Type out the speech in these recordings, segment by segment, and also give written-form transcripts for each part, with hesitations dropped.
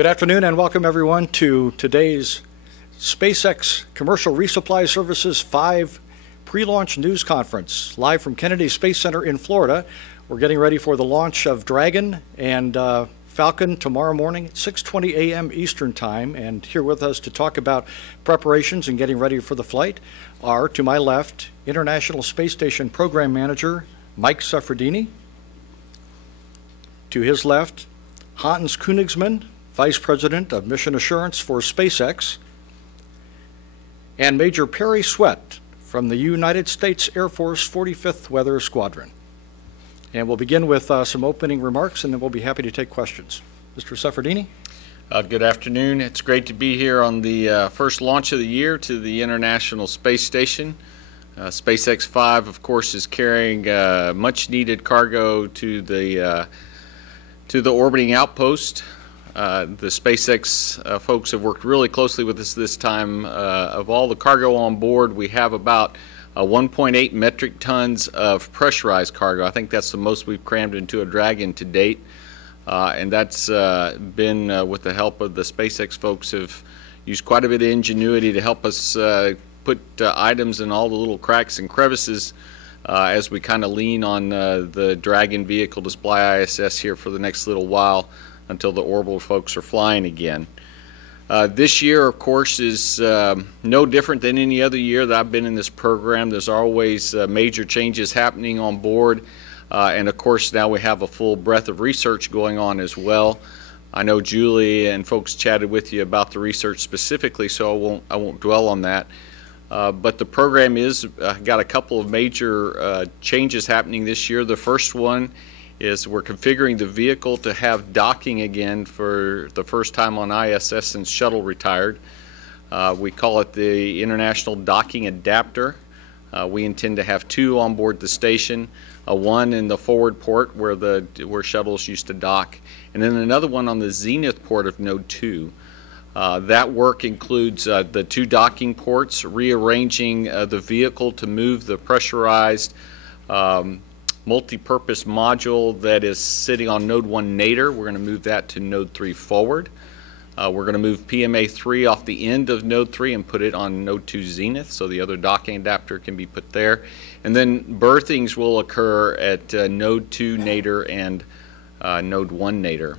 Good afternoon and welcome everyone to today's SpaceX Commercial Resupply Services 5 pre-launch news conference live from Kennedy Space Center in Florida. We're getting ready for the launch of Dragon and Falcon tomorrow morning at 6:20 a.m. Eastern Time, and here with us to talk about preparations and getting ready for the flight are, to my left, International Space Station Program Manager Mike Suffredini. To his left, Hans Koenigsmann, Vice President of Mission Assurance for SpaceX, and Major Perry Sweat from the United States Air Force 45th Weather Squadron. And we'll begin with some opening remarks, and then we'll be happy to take questions. Mr. Suffredini? Good afternoon. It's great to be here on the first launch of the year to the International Space Station. SpaceX 5, of course, is carrying much-needed cargo to the orbiting outpost. The SpaceX folks have worked really closely with us this time. Of all the cargo on board, we have about 1.8 metric tons of pressurized cargo. I think that's the most we've crammed into a Dragon to date. And that's been with the help of the SpaceX folks have used quite a bit of ingenuity to help us put items in all the little cracks and crevices as we kind of lean on the Dragon vehicle to supply ISS here for the next little while until the orbital folks are flying again. This year, of course, is no different than any other year that I've been in this program. There's always major changes happening on board, and of course now we have a full breadth of research going on as well. I know Julie and folks chatted with you about the research specifically, so I won't dwell on that. But the program is got a couple of major changes happening this year. The first one is we're configuring the vehicle to have docking again for the first time on ISS since Shuttle retired. We call it the International Docking Adapter. We intend to have two on board the station, one in the forward port where shuttles used to dock, and then another one on the zenith port of Node 2. That work includes the two docking ports, rearranging the vehicle to move the pressurized multi-purpose module that is sitting on Node 1 nadir. We're going to move that to Node 3 forward. We're going to move PMA 3 off the end of Node 3 and put it on Node 2 zenith, so the other docking adapter can be put there. And then berthings will occur at Node 2 nadir and Node 1 nadir.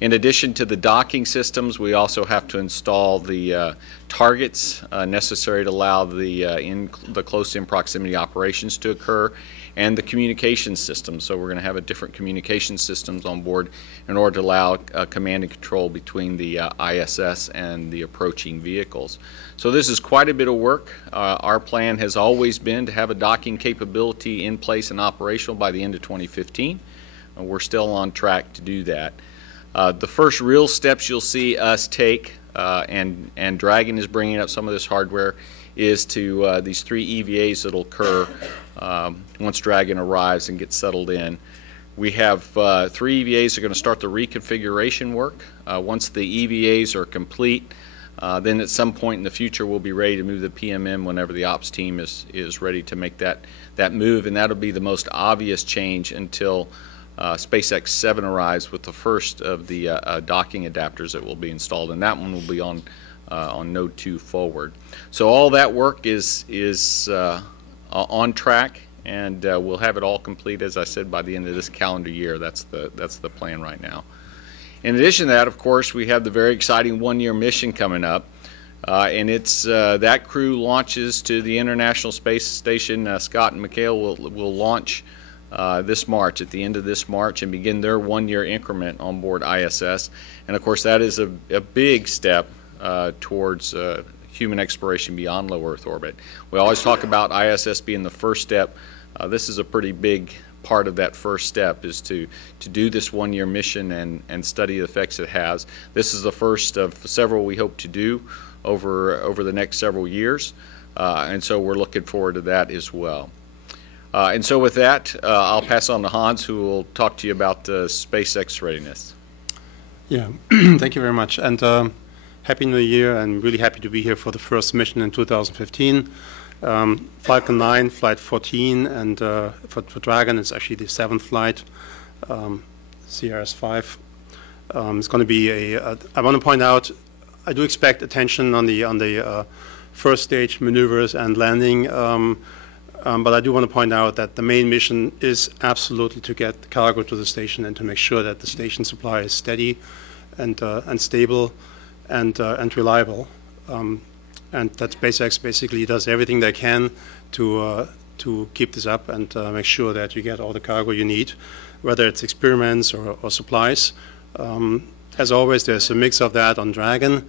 In addition to the docking systems, we also have to install the targets necessary to allow the close-in proximity operations to occur, and the communication systems. So we're going to have a different communication systems on board in order to allow command and control between the ISS and the approaching vehicles. So this is quite a bit of work. Our plan has always been to have a docking capability in place and operational by the end of 2015. We're still on track to do that. The first real steps you'll see us take, and Dragon is bringing up some of this hardware, is to these three EVAs that will occur once Dragon arrives and gets settled in. We have three EVAs that are going to start the reconfiguration work. Once the EVAs are complete, then at some point in the future we'll be ready to move the PMM whenever the ops team is ready to make that move, and that'll be the most obvious change until SpaceX 7 arrives with the first of the docking adapters that will be installed, and that one will be on Node 2 forward. So all that work is on track, and we'll have it all complete, as I said, by the end of this calendar year. That's the plan right now. In addition to that, of course, we have the very exciting one-year mission coming up, and it's that crew launches to the International Space Station. Scott and Mikhail will launch this March, at the end of this March, and begin their one-year increment on board ISS. And of course that is a big step towards human exploration beyond low Earth orbit. We always talk about ISS being the first step. This is a pretty big part of that first step, is to do this one-year mission and study the effects it has. This is the first of several we hope to do over the next several years, and so we're looking forward to that as well. And so with that, I'll pass on to Hans, who will talk to you about SpaceX readiness. Yeah, thank you very much. And Happy New Year, and really happy to be here for the first mission in 2015. Falcon 9, Flight 14, and for Dragon, it's actually the 7th flight, CRS-5. It's going to be I want to point out, I do expect attention on the first stage maneuvers and landing, but I do want to point out that the main mission is absolutely to get the cargo to the station and to make sure that the station supply is steady and stable and reliable. And that SpaceX basically does everything they can to keep this up and make sure that you get all the cargo you need, whether it's experiments or supplies. As always, there's a mix of that on Dragon.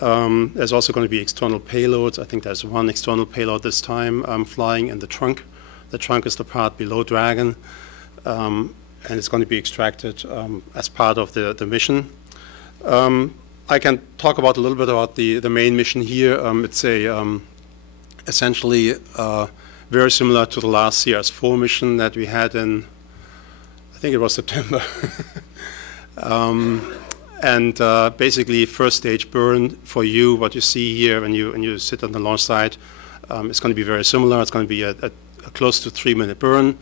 There's also going to be external payloads. I think there's one external payload this time flying in the trunk. The trunk is the part below Dragon, and it's going to be extracted as part of the mission. I can talk about a little bit about the main mission here. It's essentially very similar to the last CRS-4 mission that we had in, I think it was September. Basically, first stage burn for you, what you see here when you sit on the launch site, it's going to be very similar. It's going to be a close to 3-minute burn.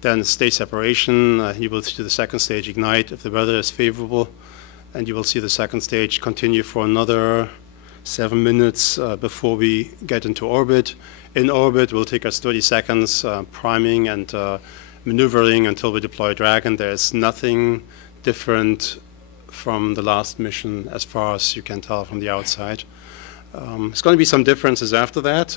Then stage separation. You will see the second stage ignite if the weather is favorable. And you will see the second stage continue for another 7 minutes before we get into orbit. In orbit, it will take us 30 seconds priming and maneuvering until we deploy Dragon. There's nothing different from the last mission as far as you can tell from the outside. There's going to be some differences after that,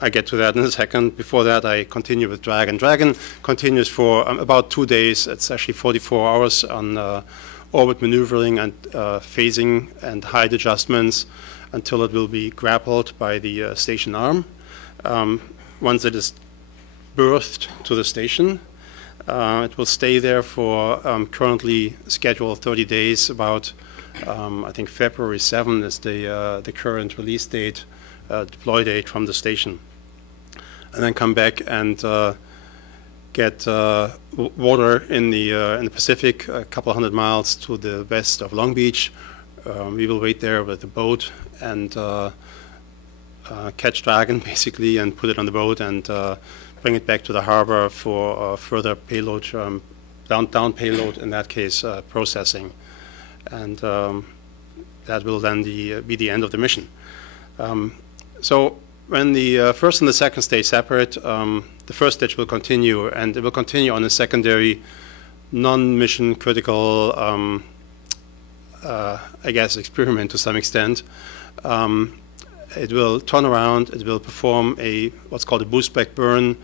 I get to that in a second. Before that, I continue with Dragon. Dragon continues for about 2 days. It's actually 44 hours on orbit maneuvering and phasing and height adjustments until it will be grappled by the station arm. Once it is berthed to the station, it will stay there for currently scheduled 30 days. About I think February 7 is the current release date, deploy date from the station, and then come back and get water in the Pacific, a couple 100 miles to the west of Long Beach. We will wait there with the boat and catch Dragon basically and put it on the boat and bring it back to the harbor for further payload, down payload, in that case, processing. And that will then be the end of the mission. So when the first and the second stage separate, the first stage will continue, and it will continue on a secondary non-mission critical, I guess, experiment to some extent. It will turn around, it will perform what's called a boost back burn.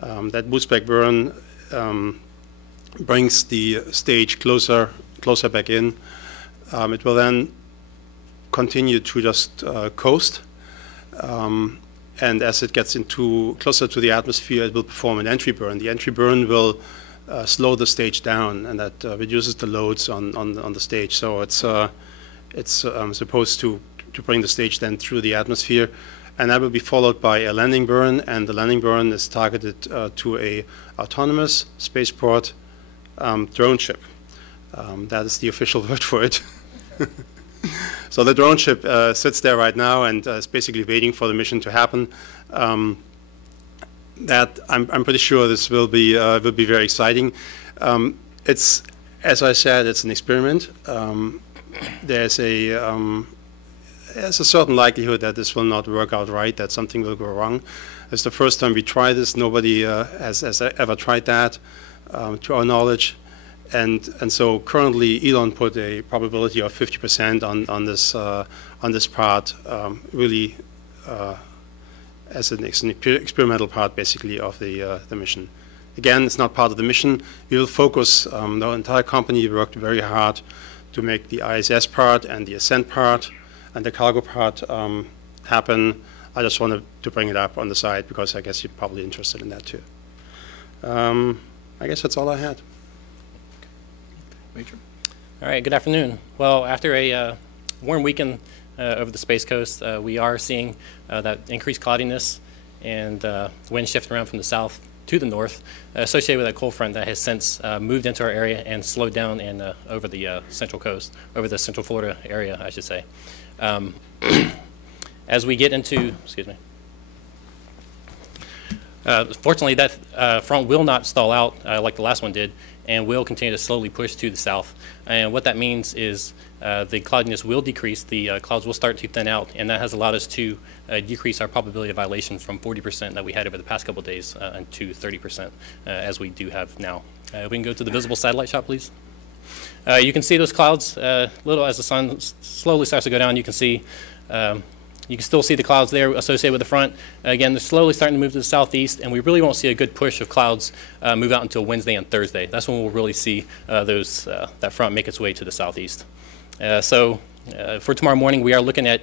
That boost back burn brings the stage closer back in. It will then continue to just coast. And as it gets closer to the atmosphere, it will perform an entry burn. The entry burn will slow the stage down, and that reduces the loads on the stage. So it's supposed to bring the stage then through the atmosphere, and that will be followed by a landing burn, and the landing burn is targeted to a autonomous spaceport drone ship. That is the official word for it. So the drone ship sits there right now and is basically waiting for the mission to happen. That I'm pretty sure this will be very exciting. It's, as I said, it's an experiment. There's a certain likelihood that this will not work out right, that something will go wrong. It's the first time we try this. Nobody has ever tried that, to our knowledge. And so currently, Elon put a probability of 50% on this part, really as an experimental part, basically, of the mission. Again, it's not part of the mission. We will focus. The entire company worked very hard to make the ISS part and the ascent part and the cargo part happen. I just wanted to bring it up on the side because I guess you're probably interested in that too. I guess that's all I had. Major? All right, good afternoon. Well, after a warm weekend over the Space Coast, we are seeing that increased cloudiness and wind shift around from the south to the north associated with a cold front that has since moved into our area and slowed down and over the central coast, over the central Florida area, I should say. As we get into, excuse me. Fortunately, that front will not stall out like the last one did, and will continue to slowly push to the south. And what that means is the cloudiness will decrease, the clouds will start to thin out, and that has allowed us to decrease our probability of violation from 40% that we had over the past couple of days to 30% as we do have now. We can go to the visible satellite shot, please. You can see those clouds little as the sun slowly starts to go down. You can see you can still see the clouds there associated with the front. Again, they're slowly starting to move to the southeast, and we really won't see a good push of clouds move out until Wednesday and Thursday. That's when we'll really see that front make its way to the southeast. So for tomorrow morning, we are looking at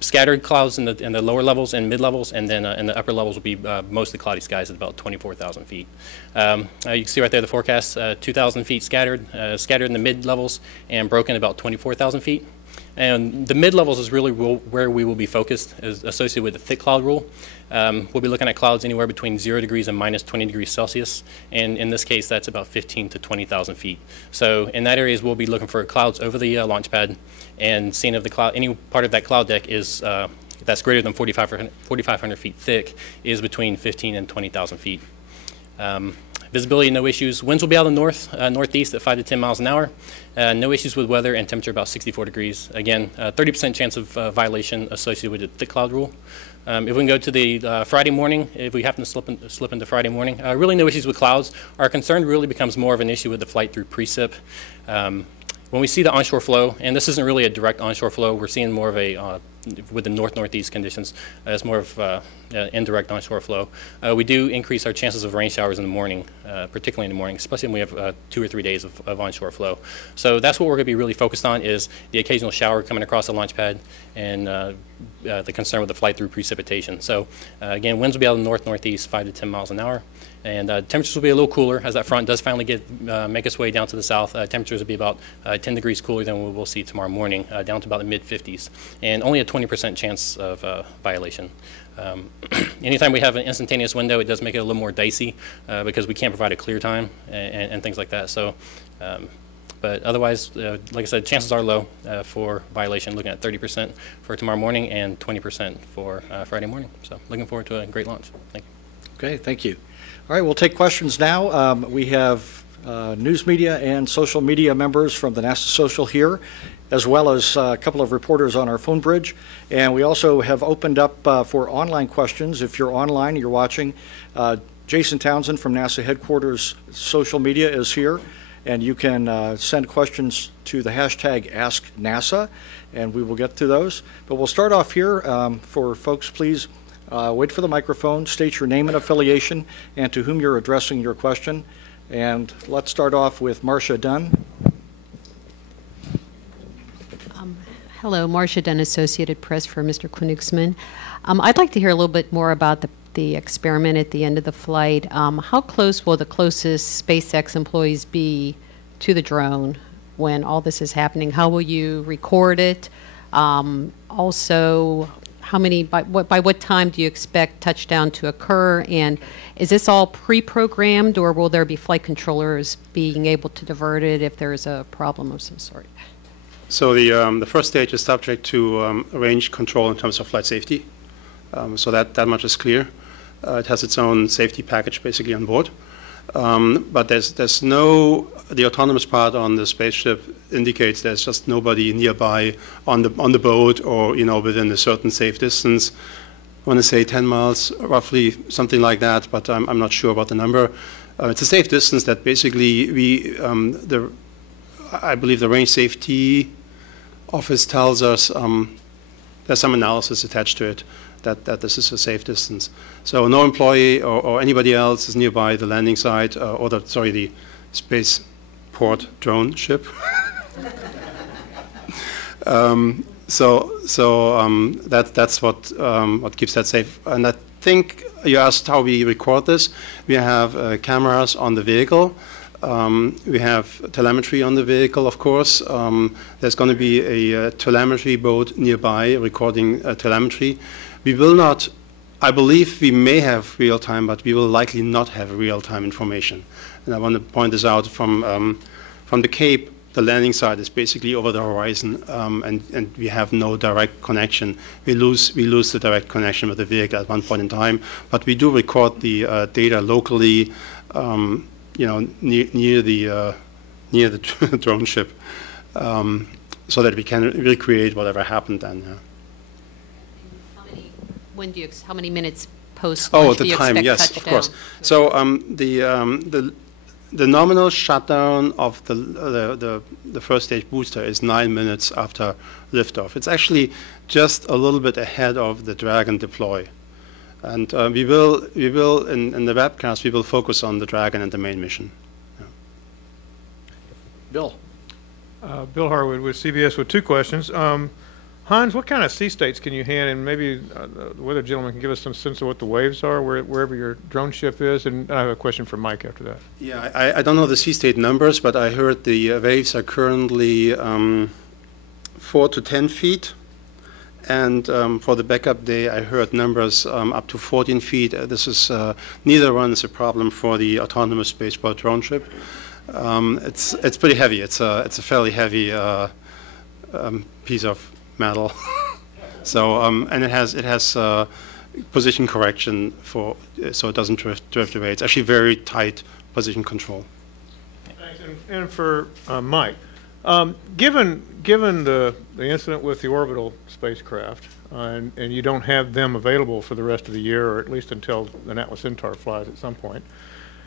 scattered clouds in the lower levels and mid levels, and then in the upper levels will be mostly cloudy skies at about 24,000 feet. You can see right there the forecast, 2,000 feet scattered in the mid levels and broken about 24,000 feet. And the mid levels is really where we will be focused, is associated with the thick cloud rule. We'll be looking at clouds anywhere between 0 degrees and minus 20 degrees Celsius, and in this case that's about 15 to 20,000 feet. So in that areas we'll be looking for clouds over the launch pad, and seeing if the cloud, any part of that cloud deck is that's greater than 4,500 feet thick, is between 15 and 20,000 feet. Visibility, no issues. Winds will be out of the north, northeast at 5 to 10 miles an hour. No issues with weather, and temperature about 64 degrees. Again, 30% chance of violation associated with the thick cloud rule. If we can go to the Friday morning, if we happen to slip into Friday morning, really no issues with clouds. Our concern really becomes more of an issue with the flight through precip. When we see the onshore flow, and this isn't really a direct onshore flow, we're seeing more of a, with the north-northeast conditions, it's more of indirect onshore flow. We do increase our chances of rain showers in the morning, particularly in the morning, especially when we have 2 or 3 days of onshore flow. So that's what we're going to be really focused on, is the occasional shower coming across the launch pad, and the concern with the flight through precipitation. So again, winds will be out of the north-northeast, 5 to 10 miles an hour. And temperatures will be a little cooler as that front does finally make its way down to the south. Temperatures will be about 10 degrees cooler than we will see tomorrow morning, down to about the mid-50s, and only a 20% chance of violation. Anytime we have an instantaneous window, it does make it a little more dicey because we can't provide a clear time and things like that. So, but otherwise, like I said, chances are low for violation, looking at 30% for tomorrow morning and 20% for Friday morning. So looking forward to a great launch. Thank you. Okay, thank you. All right, we'll take questions now. We have news media and social media members from the NASA Social here, as well as a couple of reporters on our phone bridge. And we also have opened up for online questions. If you're online, you're watching, Jason Townsend from NASA headquarters social media is here, and you can send questions to the hashtag AskNASA, and we will get to those. But we'll start off here. For folks, please wait for the microphone, state your name and affiliation, and to whom you're addressing your question. And let's start off with Marcia Dunn. Hello, Marcia Dunn, Associated Press for Mr. Koenigsmann. I'd like to hear a little bit more about the experiment at the end of the flight. How close will the closest SpaceX employees be to the drone when all this is happening? How will you record it? Also, by what time do you expect touchdown to occur? And is this all pre-programmed, or will there be flight controllers being able to divert it if there is a problem of some sort? So the first stage is subject to range control in terms of flight safety. So that much is clear. It has its own safety package basically on board. But there's no, the autonomous part on the spaceship indicates there's just nobody nearby on the boat, or within a certain safe distance. I want to say 10 miles, roughly, something like that, but I'm not sure about the number. It's a safe distance that basically I believe the range safety office tells us there's some analysis attached to it that this is a safe distance. So no employee or anybody else is nearby the landing site or the spaceport drone ship. That's what keeps that safe. And I think you asked how we record this. We have cameras on the vehicle. We have telemetry on the vehicle, of course. There's going to be a telemetry boat nearby recording telemetry. We will not, I believe we may have real-time, but we will likely not have real-time information. And I want to point this out from the Cape. the landing site is basically over the horizon, and we have no direct connection. We lose the direct connection with the vehicle at one point in time, but we do record the data locally, near the drone ship, so that we can recreate whatever happened then. Yeah. How many minutes post Oh, launch the do you time, expect yes, touchdown? of course. So the nominal shutdown of the first stage booster is 9 minutes after liftoff. It's actually just a little bit ahead of the Dragon deploy, and we will in the webcast we will focus on the Dragon and the main mission. Bill? Bill Harwood with CBS with two questions. Hans, what kind of sea states can you hand, and maybe the weather gentleman can give us some sense of what the waves are wherever your drone ship is, and I have a question for Mike after that. Yeah, I don't know the sea state numbers, but I heard the waves are currently 4 to 10 feet, and for the backup day I heard numbers up to 14 feet. This is neither one is a problem for the autonomous spaceport drone ship. It's pretty heavy. It's a fairly heavy piece of metal. So and it has position correction so it doesn't drift away. It's actually very tight position control. Thanks. And for Mike, given the incident with the orbital spacecraft, and you don't have them available for the rest of the year, or at least until the Atlas Centaur flies at some point,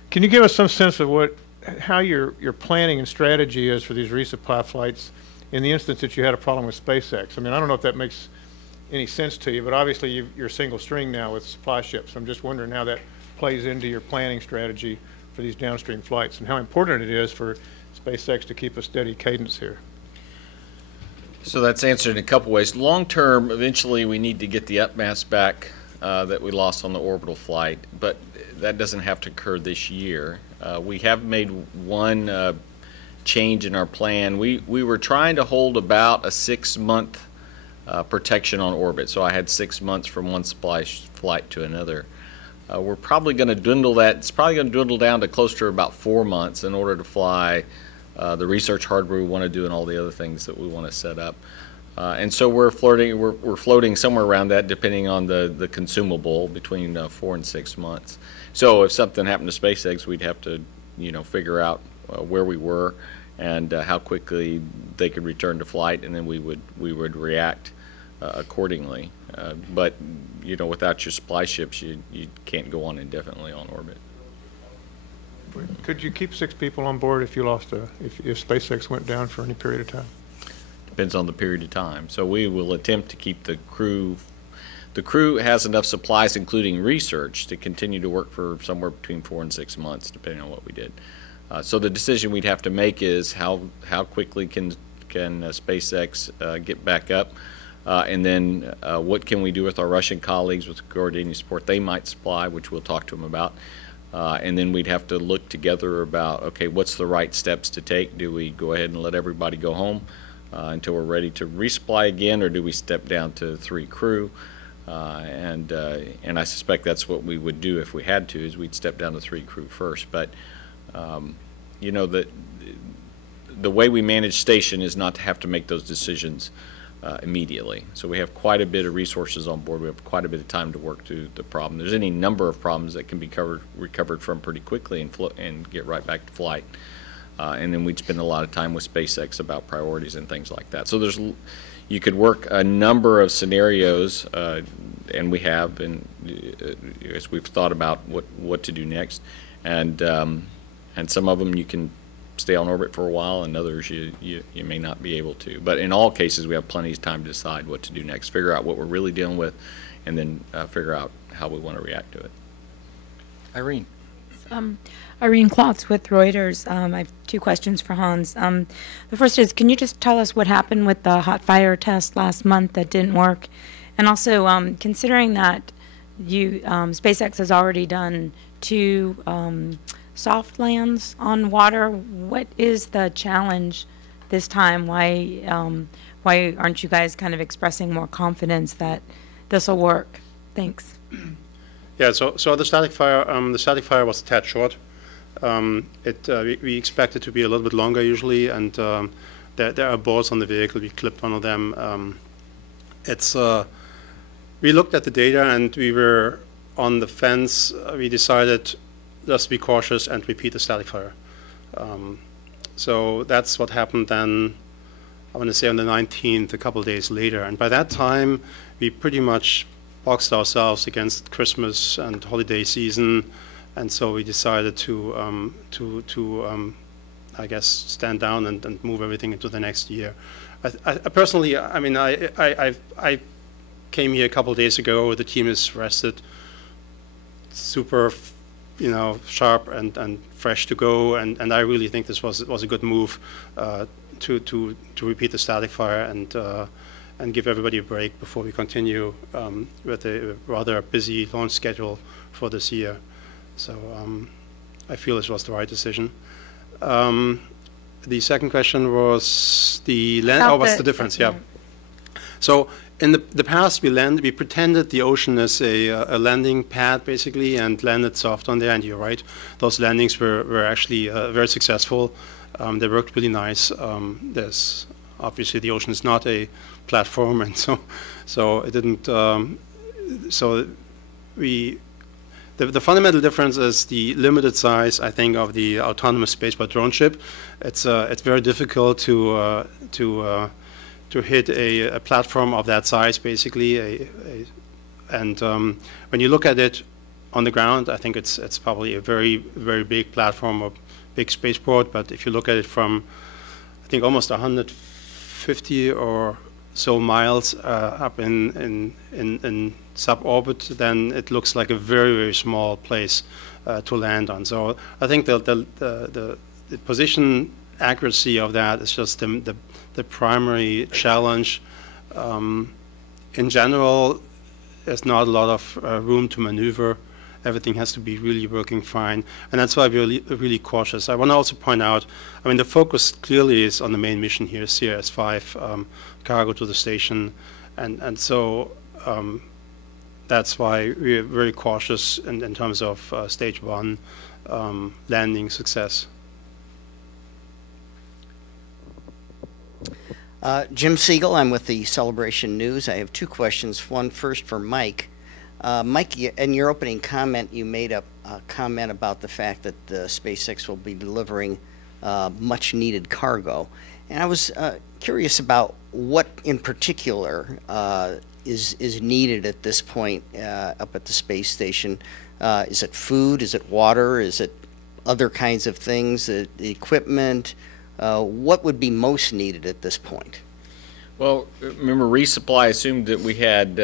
can you give us some sense of how your planning and strategy is for these resupply flights in the instance that you had a problem with SpaceX? I mean, I don't know if that makes any sense to you, but obviously you're single string now with supply ships. I'm just wondering how that plays into your planning strategy for these downstream flights, and how important it is for SpaceX to keep a steady cadence here. So that's answered in a couple ways. Long term, eventually we need to get the upmass back that we lost on the orbital flight, but that doesn't have to occur this year. We have made one change in our plan. We were trying to hold about a 6-month protection on orbit, so I had 6 months from one supply flight to another. We're probably going to dwindle that. It's probably going to dwindle down to close to about 4 months in order to fly the research hardware we want to do and all the other things that we want to set up. And so we're floating somewhere around that, depending on the consumable, between 4 and 6 months. So if something happened to SpaceX, we'd have to, figure out where we were and how quickly they could return to flight, and then we would react accordingly. But without your supply ships, you can't go on indefinitely on orbit. Could you keep 6 people on board if you lost if SpaceX went down for any period of time? Depends on the period of time. So we will attempt to keep the crew. The crew has enough supplies, including research, to continue to work for somewhere between 4 and 6 months, depending on what we did. So the decision we'd have to make is how quickly can SpaceX get back up, and then what can we do with our Russian colleagues with coordinating support they might supply, which we'll talk to them about. And then we'd have to look together about, okay, what's the right steps to take? Do we go ahead and let everybody go home until we're ready to resupply again, or do we step down to 3 crew? And I suspect that's what we would do if we had to, is we'd step down to 3 crew first. But the way we manage station is not to have to make those decisions immediately. So we have quite a bit of resources on board. We have quite a bit of time to work through the problem. There's any number of problems that can be recovered from pretty quickly and get right back to flight. And then we'd spend a lot of time with SpaceX about priorities and things like that. So you could work a number of scenarios, and we have, and as we've thought about what to do next, and some of them you can stay on orbit for a while, and others you may not be able to. But in all cases, we have plenty of time to decide what to do next, figure out what we're really dealing with, and then figure out how we want to react to it. Irene. Irene Klotz with Reuters. I have 2 questions for Hans. The first is, can you just tell us what happened with the hot fire test last month that didn't work? And also, considering that SpaceX has already done 2 soft lands on water, what is the challenge this time? Why aren't you guys kind of expressing more confidence that this will work? Thanks. Yeah, so the static fire was a tad short. We expect it to be a little bit longer usually, and there are boards on the vehicle. We clipped one of them. We looked at the data and we were on the fence. We decided just be cautious and repeat the static fire. So that's what happened then, I want to say on the 19th, a couple of days later. And by that time, we pretty much boxed ourselves against Christmas and holiday season. And so we decided to I guess, stand down and move everything into the next year. I personally, I mean, I came here a couple of days ago. The team is rested, super, sharp and fresh to go. And I really think this was a good move to repeat the static fire and give everybody a break before we continue with a rather busy launch schedule for this year. So I feel this was the right decision. The second question was what's the difference? Yeah. So in the past, we pretended the ocean is a landing pad, basically, and landed soft on there, and you're right. Those landings were actually very successful. They worked really nice. There's obviously the ocean is not a platform, and so it didn't. The fundamental difference is the limited size, I think, of the autonomous spaceboat drone ship. It's very difficult to hit a platform of that size, basically. And when you look at it on the ground, I think it's probably a very, very big platform, a big spaceport. But if you look at it from, I think, almost 150 or so miles up in suborbit, then it looks like a very, very small place to land on. So I think the position accuracy of that is just the primary challenge. In general, there's not a lot of room to maneuver. Everything has to be really working fine, and that's why we're really cautious. I want to also point out, I mean, the focus clearly is on the main mission here, CRS-5, cargo to the station, and so that's why we're very cautious in terms of stage 1 landing success. Jim Siegel, I'm with the Celebration News. I have two questions. One first for Mike. Mike, in your opening comment, you made a comment about the fact that SpaceX will be delivering much needed cargo. And I was curious about what in particular is needed at this point up at the space station. Is it food? Is it water? Is it other kinds of things, the equipment? What would be most needed at this point? Well, remember, resupply assumed that we had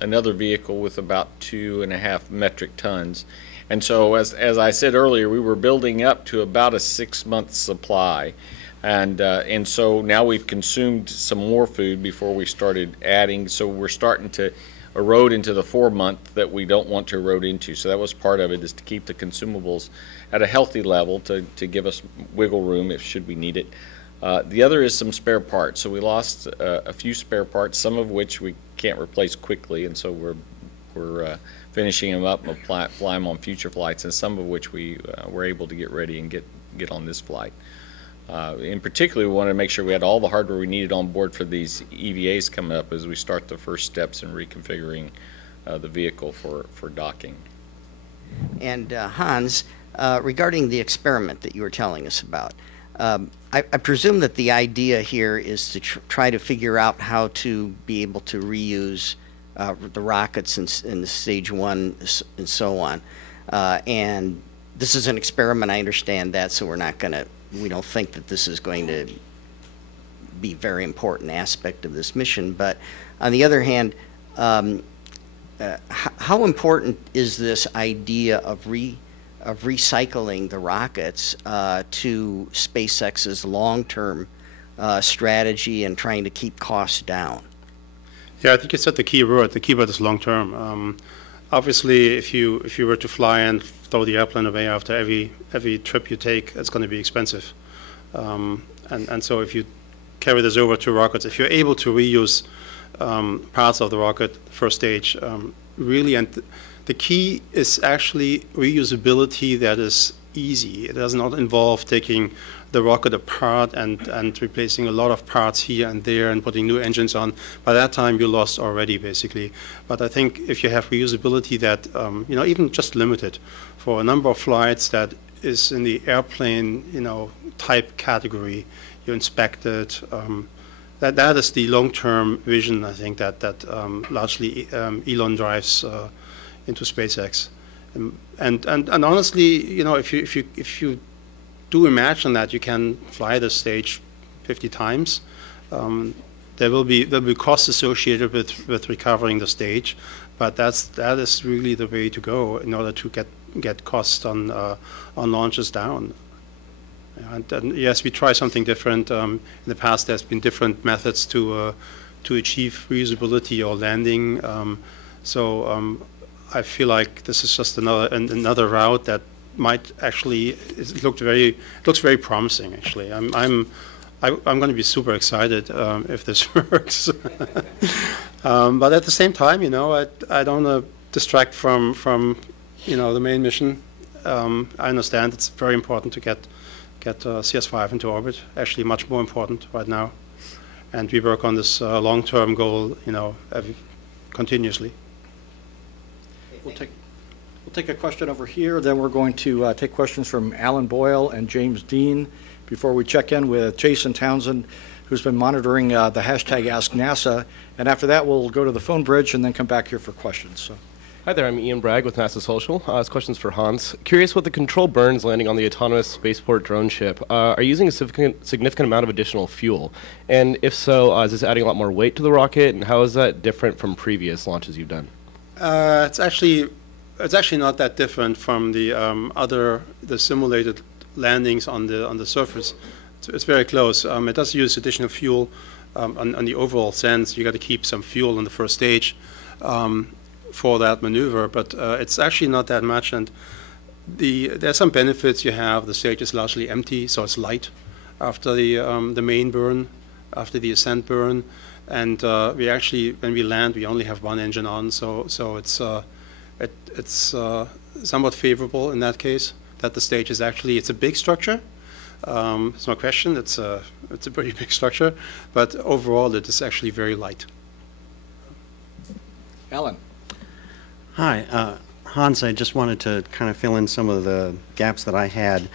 another vehicle with about 2.5 metric tons. And so, as I said earlier, we were building up to about a 6-month supply. And so now we've consumed some more food before we started adding. So we're starting to erode into the 4-month that we don't want to erode into. So that was part of it, is to keep the consumables at a healthy level to give us wiggle room if should we need it. The other is some spare parts. So we lost a few spare parts, some of which we can't replace quickly, and so we're finishing them up and fly them on future flights, and some of which we were able to get ready and get on this flight. In particular, we wanted to make sure we had all the hardware we needed on board for these EVAs coming up as we start the first steps in reconfiguring the vehicle for docking. And Hans, regarding the experiment that you were telling us about, I presume that the idea here is to try to figure out how to be able to reuse the rockets in the stage 1 and so on. And this is an experiment, I understand that, so we don't think that this is going to be a very important aspect of this mission. But on the other hand, how important is this idea of recycling the rockets to SpaceX's long-term strategy and trying to keep costs down? Yeah, I think you said the key word. The key word is long-term. Obviously, if you were to fly and throw the airplane away after every trip you take, it's going to be expensive. And so if you carry this over to rockets, if you're able to reuse parts of the rocket first stage, really, and the key is actually reusability that is easy. It does not involve taking the rocket apart and replacing a lot of parts here and there and putting new engines on. By that time, you're lost already, basically. But I think if you have reusability that, even just limited for a number of flights that is in the airplane, type category, you inspect it. That is the long-term vision, I think, that largely Elon drives into SpaceX. And honestly, if you do imagine that you can fly the stage 50 times, there will be costs associated with recovering the stage, but that is really the way to go in order to get costs on launches down. And yes, we try something different. In the past, there's been different methods to achieve reusability or landing. I feel like this is just another route that might actually looks very promising. Actually, I'm going to be super excited if this works. But at the same time, I don't want to distract from the main mission. I understand it's very important to get CS5 into orbit. Actually, much more important right now, and we work on this long-term goal, continuously. We'll take a question over here, then we're going to take questions from Alan Boyle and James Dean before we check in with Jason Townsend, who's been monitoring the hashtag AskNASA, and after that we'll go to the phone bridge and then come back here for questions. So. Hi there, I'm Ian Bragg with NASA Social. This question's for Hans. Curious what the control burns landing on the autonomous spaceport drone ship are using a significant amount of additional fuel, and if so, is this adding a lot more weight to the rocket, and how is that different from previous launches you've done? It's actually not that different from the simulated landings on the surface. It's very close. It does use additional fuel on the overall sense. You got to keep some fuel on the first stage for that maneuver, but it's actually not that much. And there's some benefits you have. The stage is largely empty, so it's light after the main burn, after the ascent burn. And we actually, when we land, we only have one engine on, so it's somewhat favorable in that case. That the stage is it's a big structure. It's no question. It's a pretty big structure, but overall, it is actually very light. Alan. Hi, Hans. I just wanted to kind of fill in some of the gaps that I had.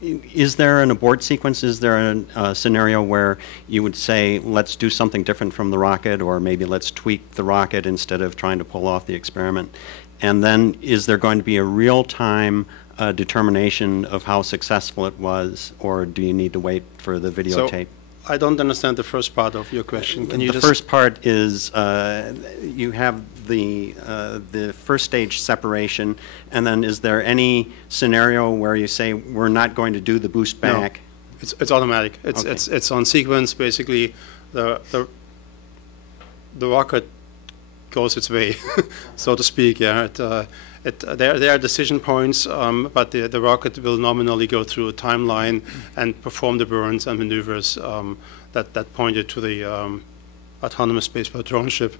Is there an abort sequence? Is there a scenario where you would say, let's do something different from the rocket, or maybe let's tweak the rocket instead of trying to pull off the experiment? And then is there going to be a real-time determination of how successful it was, or do you need to wait for the videotape? I don't understand the first part of your question. Can you The first part is you have the first stage separation, and then is there any scenario where you say we're not going to do the boost back? No, it's automatic. Okay. It's on sequence. Basically, the rocket goes its way, so to speak. Yeah. There are decision points, but the rocket will nominally go through a timeline and perform the burns and maneuvers that pointed to the autonomous spaceport drone ship.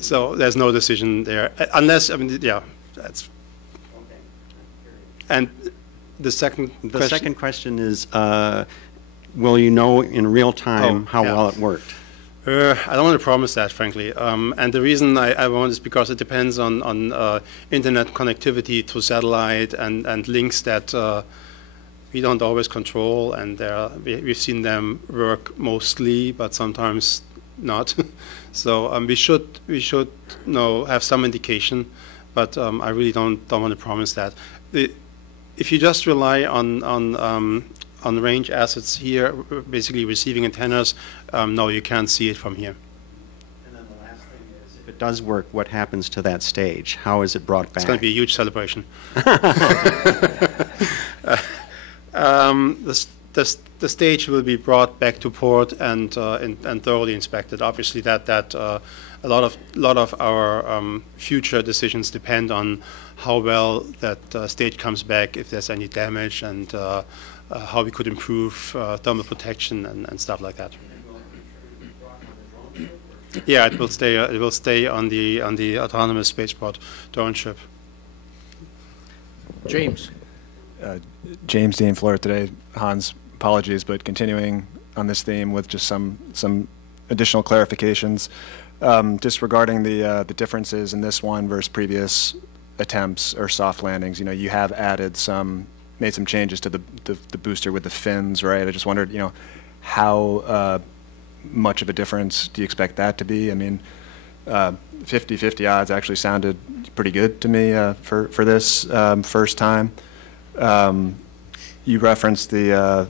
So there's no decision there, unless, that's. And the second question is, will you know in real time how well it worked? I don't want to promise that, frankly. And the reason I won't is because it depends on internet connectivity to satellite and links that we don't always control. And we've seen them work mostly, but sometimes not. So we should have some indication, but I really don't want to promise that. If you just rely on range assets here, basically receiving antennas, no, you can't see it from here. And then the last thing is, if it does work, what happens to that stage? How is it brought back? It's going to be a huge celebration. The stage will be brought back to port and thoroughly inspected. Obviously, a lot of our future decisions depend on how well that stage comes back, if there's any damage, and how we could improve thermal protection and stuff like that. Yeah, it will stay on the autonomous spaceport drone ship. James. James Dean, Florida Today. Hans, apologies, but continuing on this theme with just some additional clarifications, just regarding the differences in this one versus previous attempts or soft landings. You know, you have made some changes to the booster with the fins, right? I just wondered, you know, how much of a difference do you expect that to be? I mean, 50-50 odds actually sounded pretty good to me for this first time. You referenced the.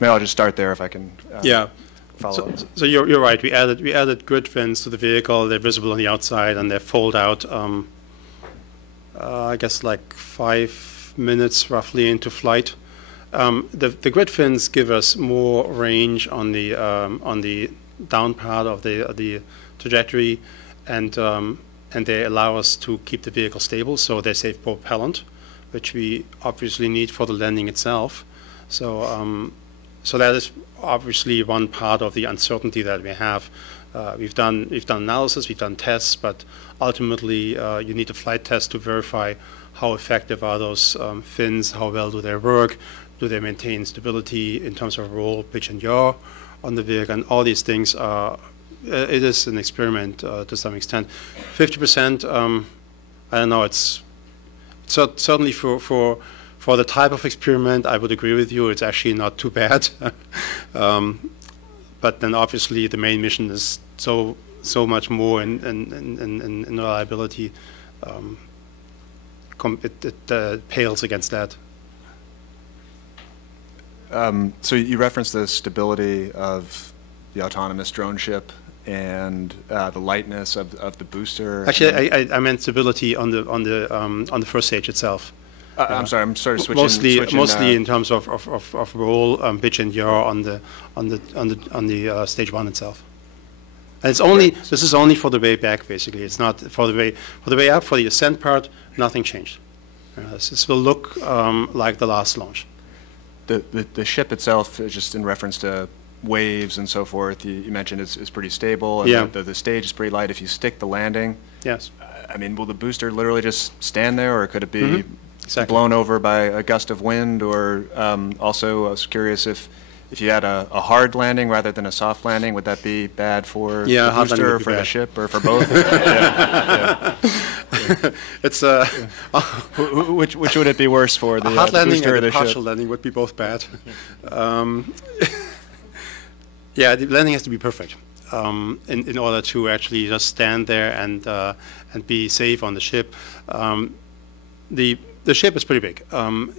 Maybe I'll just start there if I can. Yeah. Follow up. So you're right. We added grid fins to the vehicle. They're visible on the outside and they fold out. I guess like 5 minutes roughly into flight. The grid fins give us more range on the down part of the trajectory, and they allow us to keep the vehicle stable. So they save propellant, which we obviously need for the landing itself. So that is obviously one part of the uncertainty that we have. We've done analysis, we've done tests, but ultimately you need a flight test to verify how effective are those fins, how well do they work, do they maintain stability in terms of roll, pitch, and yaw on the vehicle, and all these things are. It is an experiment to some extent. 50%, I don't know. It's certainly for the type of experiment, I would agree with you. It's actually not too bad. But then obviously the main mission is so much more in reliability. It pales against that. So you referenced the stability of the autonomous drone ship and the lightness of the booster. Actually, I meant stability on the first stage itself. I'm sorry. I'm sort of switching. Mostly in terms of roll, pitch, and yaw on the stage one itself. And this is only for the way back, basically. It's not for the way up. For the ascent part, nothing changed. This will look like the last launch. The ship itself, just in reference to waves and so forth, you mentioned is pretty stable. And yeah. The stage is pretty light. If you stick the landing, yes. I mean, will the booster literally just stand there, or could it be? Mm-hmm. Exactly. Blown over by a gust of wind, or also I was curious if you had a hard landing rather than a soft landing, would that be bad for the booster or for the ship or for both? yeah. It's which would it be worse for, the hard landing booster or and the a partial ship? landing would be both bad. Yeah, the landing has to be perfect in order to actually just stand there and be safe on the ship. The ship is pretty big,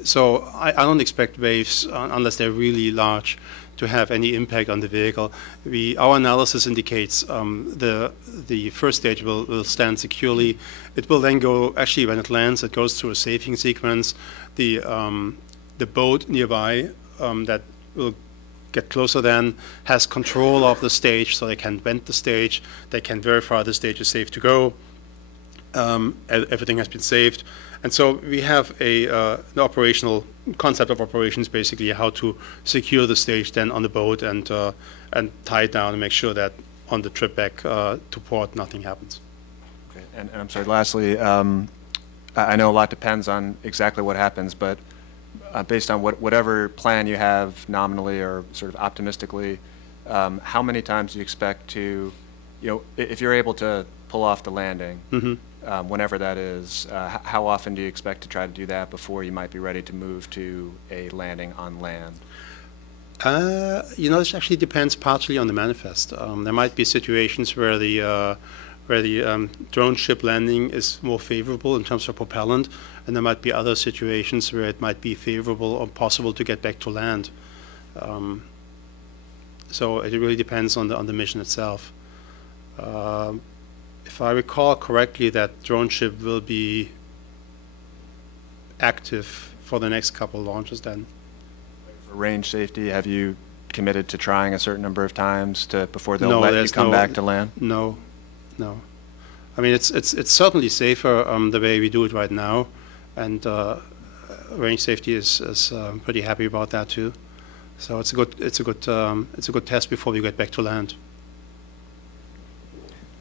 so I don't expect waves, unless they're really large, to have any impact on the vehicle. Our analysis indicates the first stage will stand securely. It will then go, actually when it lands, it goes through a safing sequence. The boat nearby that will get closer then has control of the stage, so they can vent the stage, they can verify the stage is safe to go. Everything has been saved. And so we have an operational concept of operations, basically how to secure the stage then on the boat and tie it down and make sure that on the trip back to port nothing happens. Okay. And I'm sorry, lastly, I know a lot depends on exactly what happens, but based on whatever plan you have nominally or sort of optimistically, how many times do you expect to, if you're able to pull off the landing, Mm-hmm. Whenever that is, how often do you expect to try to do that before you might be ready to move to a landing on land? This actually depends partially on the manifest. There might be situations where the drone ship landing is more favorable in terms of propellant, and there might be other situations where it might be favorable or possible to get back to land. So it really depends on the mission itself. If I recall correctly, that drone ship will be active for the next couple of launches then. For range safety, have you committed to trying a certain number of times before they'll No, let you there's come no- back to land? No. I mean, it's certainly safer the way we do it right now, and range safety is pretty happy about that too. So it's a good test before we get back to land.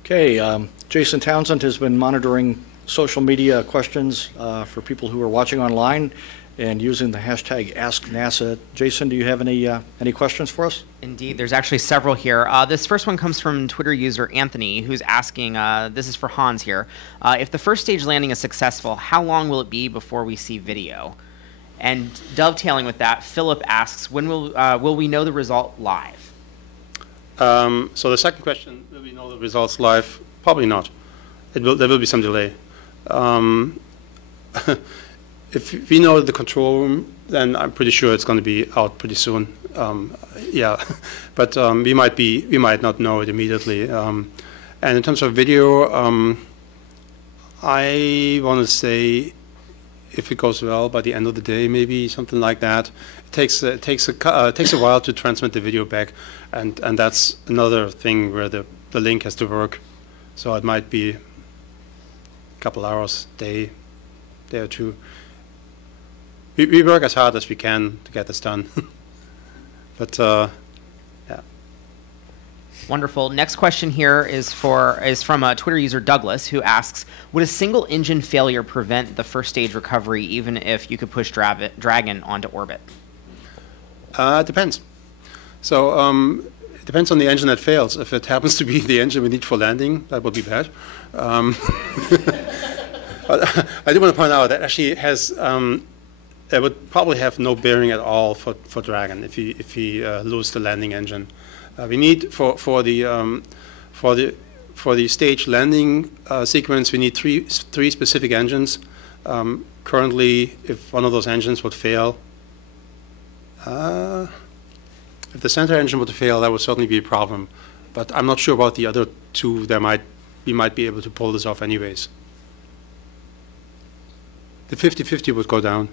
Okay, Jason Townsend has been monitoring social media questions for people who are watching online and using the hashtag AskNASA. Jason, do you have any questions for us? Indeed, there's actually several here. This first one comes from Twitter user Anthony, who's asking, this is for Hans here, if the first stage landing is successful, how long will it be before we see video? And dovetailing with that, Philip asks, when will we know the result live? So the second question, will we know the results live? Probably not. There will be some delay. If we know the control room, then I'm pretty sure it's going to be out pretty soon. Yeah, but we might not know it immediately. And in terms of video, I want to say, if it goes well, by the end of the day, maybe something like that. It takes a while to transmit the video back, and that's another thing where the link has to work. So it might be a couple hours, day or two. We work as hard as we can to get this done. But yeah. Wonderful. Next question here is from a Twitter user Douglas, who asks, would a single engine failure prevent the first stage recovery even if you could push Dragon onto orbit? It depends. So it depends on the engine that fails. If it happens to be the engine we need for landing, that would be bad. I do want to point out that actually has it would probably have no bearing at all for Dragon if he lose the landing engine. We need for the stage landing sequence, we need three specific engines. Currently, if one of those engines would fail, if the center engine would fail, that would certainly be a problem. But I'm not sure about the other two. We might be able to pull this off anyways. The 50-50 would go down.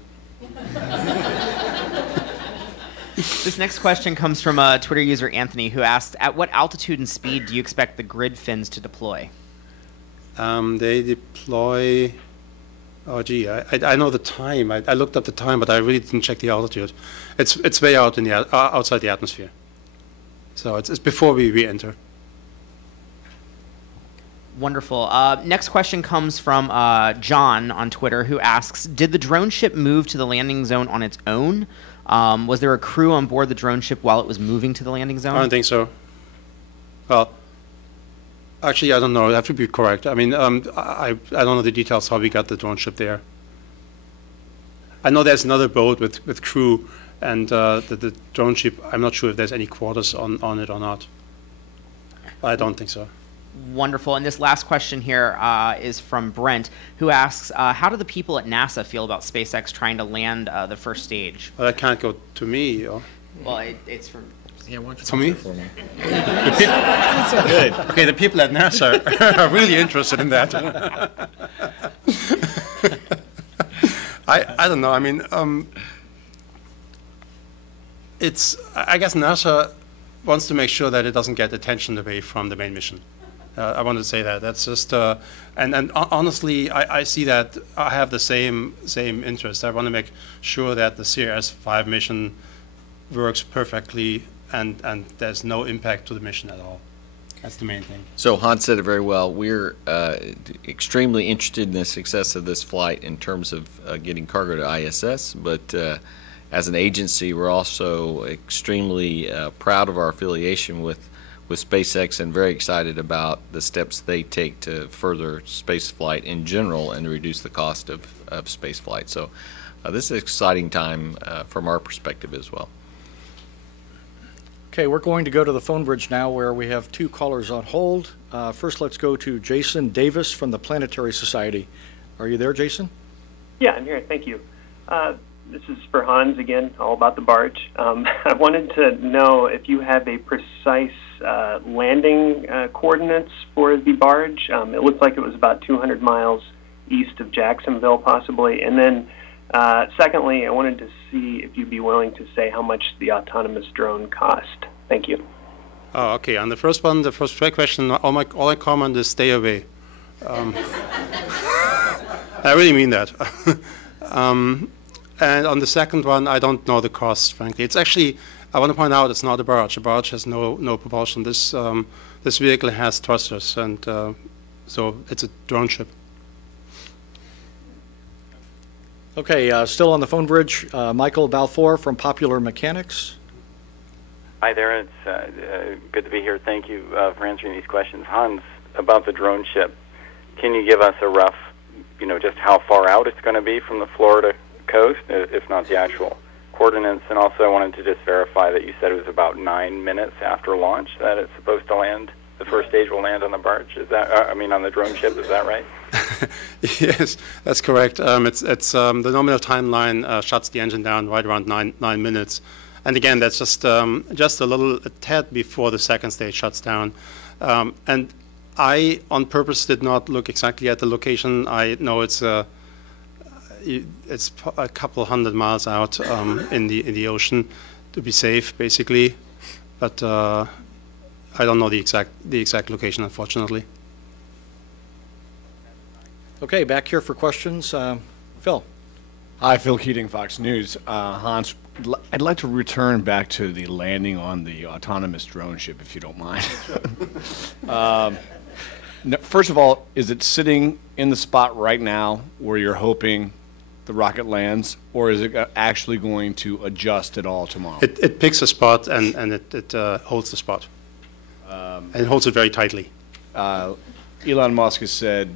This next question comes from a Twitter user Anthony, who asked, at what altitude and speed do you expect the grid fins to deploy? They deploy, oh gee, I know the time. I looked up the time, but I really didn't check the altitude. It's way out in the outside the atmosphere. So it's before we enter. Wonderful. Next question comes from John on Twitter, who asks, did the drone ship move to the landing zone on its own? Was there a crew on board the drone ship while it was moving to the landing zone? I don't think so. Well, actually, I don't know. That would be correct. I mean, I don't know the details how we got the drone ship there. I know there's another boat with crew, and the drone ship, I'm not sure if there's any quarters on it or not. I don't think so. Wonderful. And this last question here is from Brent, who asks, how do the people at NASA feel about SpaceX trying to land the first stage? Well, that can't go to me. Or? Well, it's from... Yeah, why don't you To me? for me? Good. Okay, the people at NASA are really interested in that. I don't know. I mean, I guess NASA wants to make sure that it doesn't get attention away from the main mission. I wanted to say that. That's just, and honestly, I see that I have the same interest. I want to make sure that the CRS-5 mission works perfectly and there's no impact to the mission at all. That's the main thing. So Hans said it very well. We're extremely interested in the success of this flight in terms of getting cargo to ISS, but as an agency, we're also extremely proud of our affiliation with SpaceX and very excited about the steps they take to further space flight in general and to reduce the cost of space flight. So this is an exciting time from our perspective as well. Okay, we're going to go to the phone bridge now where we have two callers on hold. First, let's go to Jason Davis from the Planetary Society. Are you there, Jason? Yeah, I'm here. Thank you. This is for Hans again, all about the barge. I wanted to know if you have a precise landing coordinates for the barge. It looked like it was about 200 miles east of Jacksonville, possibly. And then, secondly, I wanted to see if you'd be willing to say how much the autonomous drone cost. Thank you. Oh, okay. On the first one, the first question, all I comment is stay away. I really mean that. And on the second one, I don't know the cost, frankly. It's actually, I want to point out, it's not a barge. A barge has no propulsion. This vehicle has thrusters, and so it's a drone ship. Okay, still on the phone bridge, Michael Balfour from Popular Mechanics. Hi there. It's good to be here. Thank you for answering these questions. Hans, about the drone ship, can you give us a rough, just how far out it's going to be from the Florida coast, if not the actual coordinates? And also I wanted to just verify that you said it was about 9 minutes after launch that it's supposed to land. The first stage will land on the barge. Is that, on the drone ship, is that right? Yes, that's correct. It's the nominal timeline shuts the engine down right around 9 minutes. And again, that's just a tad before the second stage shuts down. And I, on purpose, did not look exactly at the location. I know it's a couple hundred miles out in the ocean to be safe, basically. But I don't know the exact location, unfortunately. Okay, back here for questions. Phil. Hi, Phil Keating, Fox News. Hans, I'd like to return back to the landing on the autonomous drone ship, if you don't mind. First of all, is it sitting in the spot right now where you're hoping the rocket lands, or is it actually going to adjust at all tomorrow? It picks a spot and it holds the spot. And it holds it very tightly. Elon Musk has said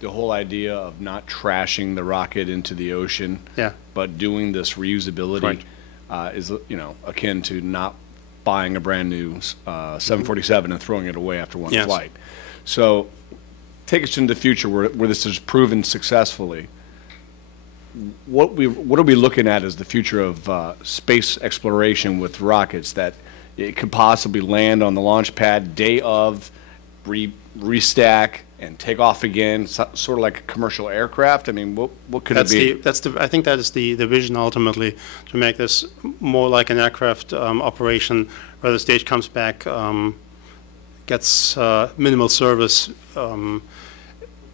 the whole idea of not trashing the rocket into the ocean, but doing this reusability is, akin to not buying a brand new 747 and throwing it away after one flight. So take us into the future where this is proven successfully. What are we looking at as the future of space exploration with rockets, that it could possibly land on the launch pad day of, restack, and take off again, sort of like a commercial aircraft? I mean, what could it be? I think that is the vision ultimately, to make this more like an aircraft operation, where the stage comes back, gets minimal service.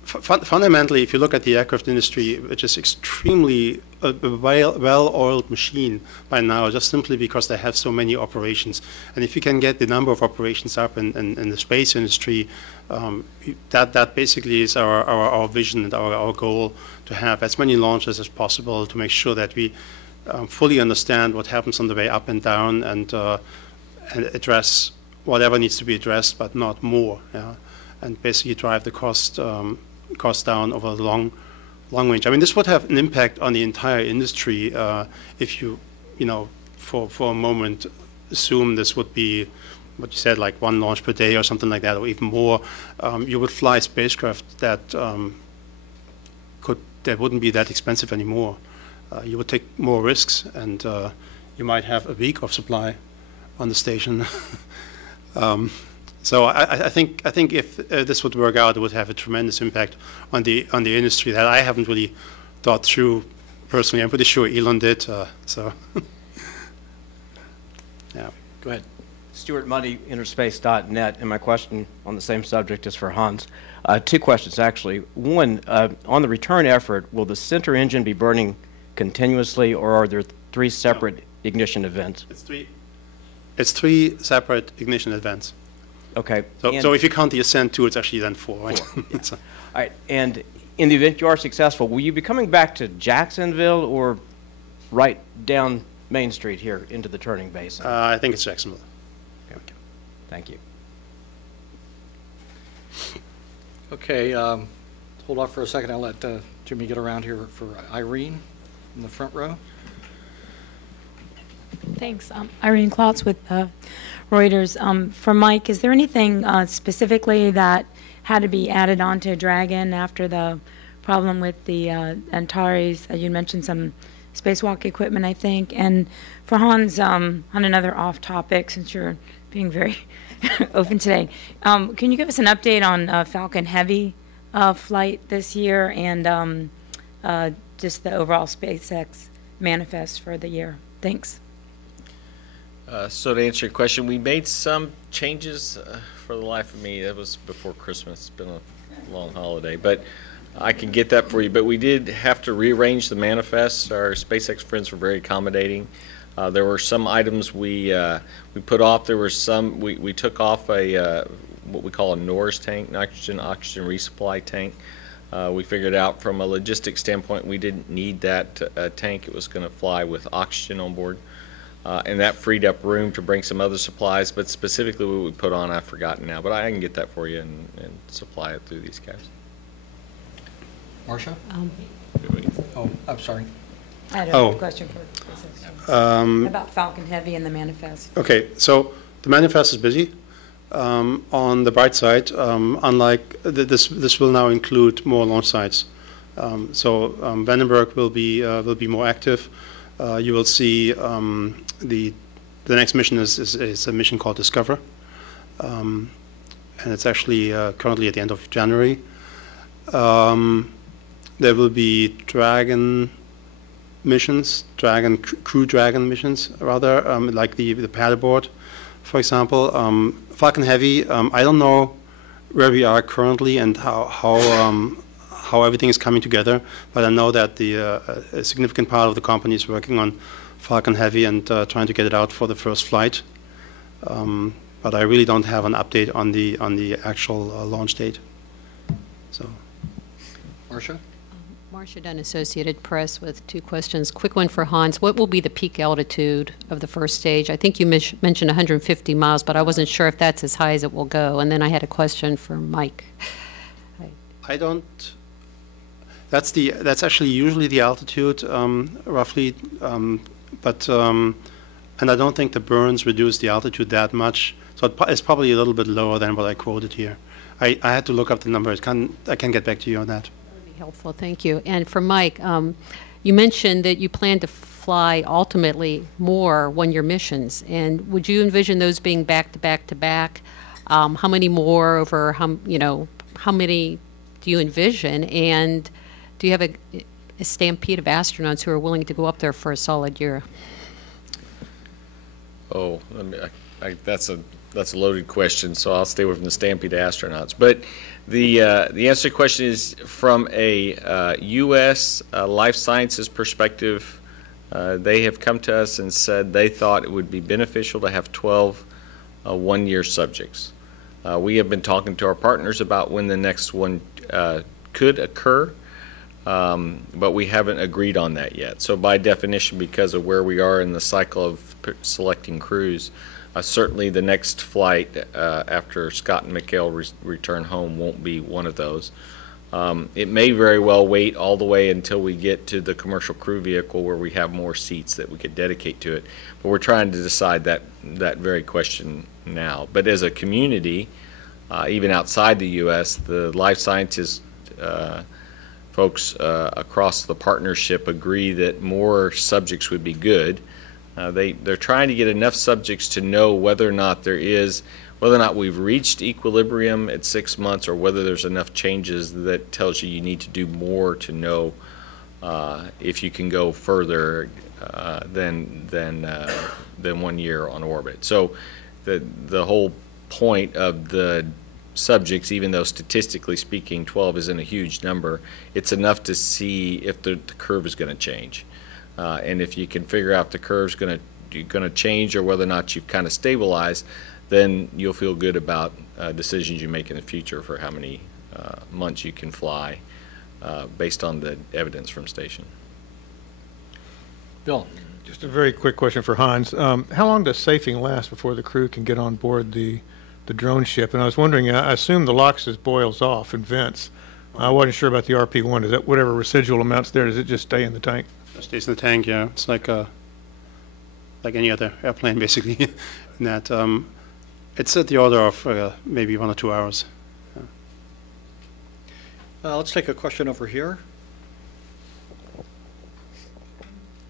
Fundamentally, if you look at the aircraft industry, which is extremely a well-oiled machine by now, just simply because they have so many operations. And if you can get the number of operations up in the space industry, that basically is our vision and our goal, to have as many launches as possible, to make sure that we fully understand what happens on the way up and down, and address whatever needs to be addressed, but not more. And basically drive the cost down over the long range. I mean, this would have an impact on the entire industry if you, for a moment, assume this would be what you said, like one launch per day or something like that, or even more. You would fly spacecraft that wouldn't be that expensive anymore. You would take more risks, and you might have a week of supply on the station. So I think if this would work out, it would have a tremendous impact on the industry that I haven't really thought through personally. I'm pretty sure Elon did. So yeah. Go ahead. Stuart Muddy, Interspace.net, and my question on the same subject is for Hans. Two questions, actually. One, on the return effort, will the center engine be burning continuously, or are there three separate ignition events? It's three separate ignition events. Okay. So if you count the ascent too, it's actually then four, right? So. All right. And in the event you are successful, will you be coming back to Jacksonville or right down Main Street here into the turning basin? I think it's Jacksonville. Okay. Thank you. Okay. Hold off for a second. I'll let Jimmy get around here for Irene in the front row. Thanks. Irene Klotz with Reuters. For Mike, is there anything specifically that had to be added on to Dragon after the problem with the Antares? You mentioned some spacewalk equipment, I think. And for Hans, on another off-topic, since you're being very open today, can you give us an update on Falcon Heavy flight this year, and just the overall SpaceX manifest for the year? Thanks. So to answer your question, we made some changes. For the life of me, that was before Christmas. It's been a long holiday, but I can get that for you. But we did have to rearrange the manifests. Our SpaceX friends were very accommodating. There were some items we put off. There were some we took off a what we call a NORS tank, nitrogen oxygen resupply tank. We figured out from a logistics standpoint we didn't need that tank. It was going to fly with oxygen on board. And that freed up room to bring some other supplies, but specifically what we put on, I've forgotten now. But I can get that for you and supply it through these guys. Marcia? I'm sorry. I had a question for about Falcon Heavy and the manifest. Okay, so the manifest is busy. On the bright side, unlike this will now include more launch sites. Vandenberg will be more active. You will see the next mission is a mission called Discover, and it's actually currently at the end of January. There will be Dragon missions, Crew Dragon missions, rather, like the paddleboard, for example. Falcon Heavy, I don't know where we are currently and how everything is coming together, but I know that a significant part of the company is working on Falcon Heavy and trying to get it out for the first flight. But I really don't have an update on the actual launch date. So, Marcia? Marcia Dunn, Associated Press, with two questions. Quick one for Hans. What will be the peak altitude of the first stage? I think you mentioned 150 miles, but I wasn't sure if that's as high as it will go. And then I had a question for Mike. I don't. That's actually usually the altitude, roughly, and I don't think the burns reduce the altitude that much. So it's probably a little bit lower than what I quoted here. I had to look up the number. I can get back to you on that. Helpful, thank you. And for Mike, you mentioned that you plan to fly ultimately more one-year missions, and would you envision those being back to back to back? How many more over how many do you envision, and do you have a stampede of astronauts who are willing to go up there for a solid year? Oh, that's a loaded question, so I'll stay away from the stampede of astronauts. But the answer to the question is from a U.S. Life sciences perspective, they have come to us and said they thought it would be beneficial to have 12 one-year subjects. We have been talking to our partners about when the next one could occur, but we haven't agreed on that yet. So by definition, because of where we are in the cycle of selecting crews, certainly the next flight after Scott and Mikhail return home won't be one of those. It may very well wait all the way until we get to the commercial crew vehicle where we have more seats that we could dedicate to it. But we're trying to decide that very question now. But as a community, even outside the U.S., the life sciences folks across the partnership agree that more subjects would be good. They're trying to get enough subjects to know whether or not we've reached equilibrium at 6 months, or whether there's enough changes that tells you need to do more to know if you can go further than 1 year on orbit. So the whole point of the subjects, even though statistically speaking 12 isn't a huge number, it's enough to see if the curve is going to change. And if you can figure out if the curve's going to change or whether or not you've kind of stabilized, then you'll feel good about decisions you make in the future for how many months you can fly based on the evidence from station. Bill. Just a very quick question for Hans. How long does safing last before the crew can get on board the drone ship? And I was wondering, I assume the LOX boils off and vents. I wasn't sure about the RP-1. Is that whatever residual amounts there, does it just stay in the tank? It stays in the tank, yeah. It's like any other airplane, basically. In that it's at the order of maybe 1 or 2 hours. Yeah. Let's take a question over here.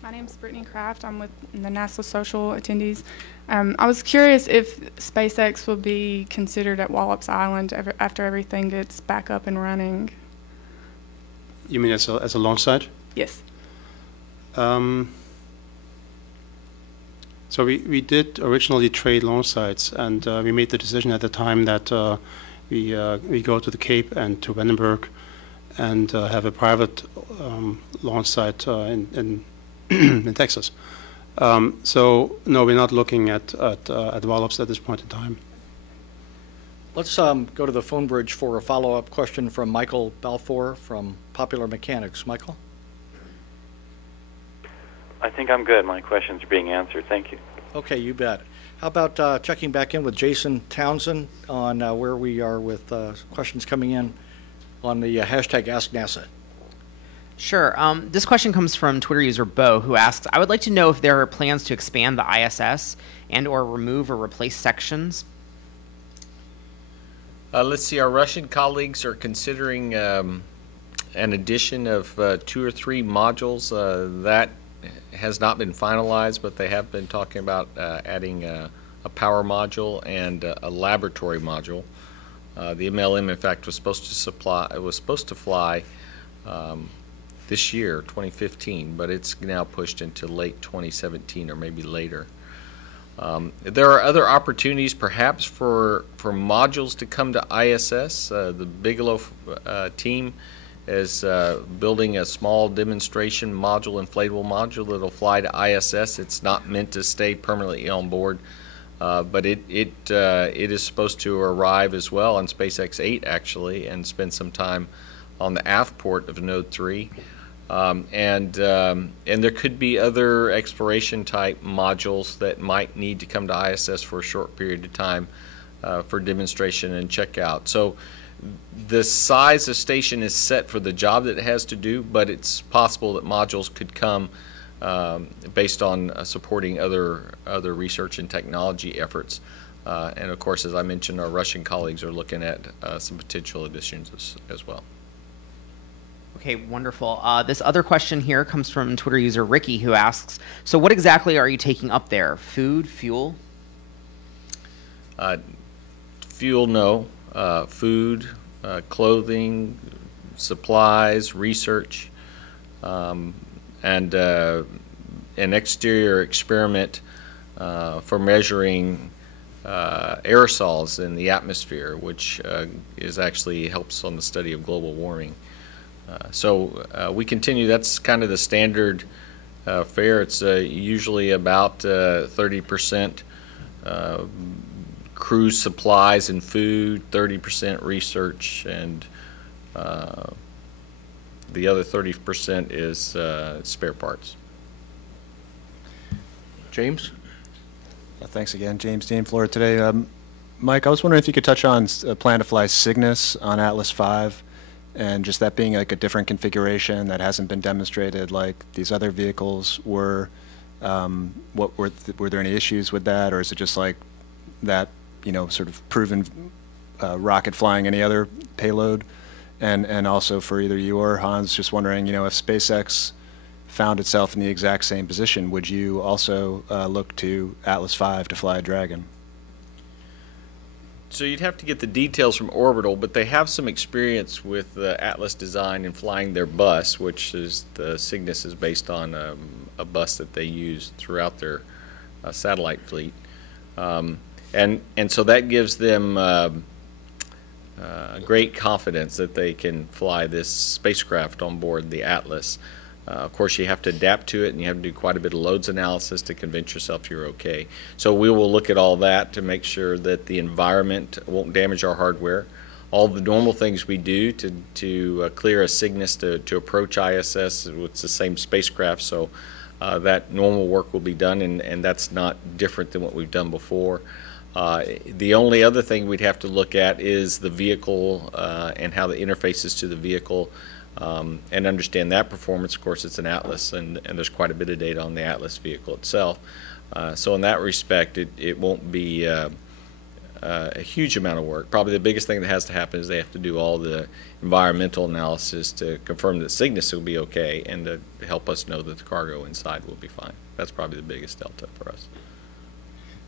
My name's Brittany Kraft. I'm with the NASA Social attendees. I was curious if SpaceX will be considered at Wallops Island after everything gets back up and running. You mean as a launch site? Yes. So we did originally trade launch sites, and we made the decision at the time that we go to the Cape and to Vandenberg and have a private launch site in in Texas. So no, we're not looking at Wallops at this point in time. Let's go to the phone bridge for a follow-up question from Michael Balfour from Popular Mechanics. Michael? I think I'm good. My questions are being answered. Thank you. Okay, you bet. How about checking back in with Jason Townsend on where we are with questions coming in on the hashtag AskNASA? Sure. This question comes from Twitter user Bo, who asks, I would like to know if there are plans to expand the ISS and or remove or replace sections. Let's see, our Russian colleagues are considering an addition of 2 or 3 modules. That has not been finalized, but they have been talking about adding a power module and a laboratory module. The MLM, in fact, was supposed to fly this year, 2015, but it's now pushed into late 2017 or maybe later. There are other opportunities perhaps for modules to come to ISS. The Bigelow team is building a small demonstration module, inflatable module that will fly to ISS. It's not meant to stay permanently on board, but it is supposed to arrive as well on SpaceX 8 actually and spend some time on the aft port of Node 3. And there could be other exploration type modules that might need to come to ISS for a short period of time for demonstration and checkout. So the size of station is set for the job that it has to do, but it's possible that modules could come based on supporting other research and technology efforts. And of course, as I mentioned, our Russian colleagues are looking at some potential additions as well. Okay, wonderful. This other question here comes from Twitter user Ricky, who asks, so what exactly are you taking up there? Food, fuel? Fuel, no. Food, clothing, supplies, research, and an exterior experiment for measuring aerosols in the atmosphere, which is actually helps on the study of global warming. So we continue. That's kind of the standard fare. It's usually about 30% cruise supplies and food, 30% research, and the other 30% is spare parts. James? Thanks again. James Dean, Florida Today. Mike, I was wondering if you could touch on a plan to fly Cygnus on Atlas V, and just that being like a different configuration that hasn't been demonstrated like these other vehicles were. Were there any issues with that, or is it just like that, sort of proven rocket flying any other payload? And also for either you or Hans, just wondering, if SpaceX found itself in the exact same position, would you also look to Atlas V to fly a Dragon? So you'd have to get the details from Orbital, but they have some experience with the Atlas design and flying their bus, which is the Cygnus is based on a bus that they use throughout their satellite fleet. And so that gives them great confidence that they can fly this spacecraft on board the Atlas. Of course, you have to adapt to it, and you have to do quite a bit of loads analysis to convince yourself you're okay. So we will look at all that to make sure that the environment won't damage our hardware. All the normal things we do to clear a Cygnus to approach ISS, it's the same spacecraft, so that normal work will be done, and that's not different than what we've done before. The only other thing we'd have to look at is the vehicle and how the interfaces to the vehicle. And understand that performance. Of course, it's an Atlas, and there's quite a bit of data on the Atlas vehicle itself. So in that respect, it won't be a huge amount of work. Probably the biggest thing that has to happen is they have to do all the environmental analysis to confirm that Cygnus will be okay and to help us know that the cargo inside will be fine. That's probably the biggest delta for us.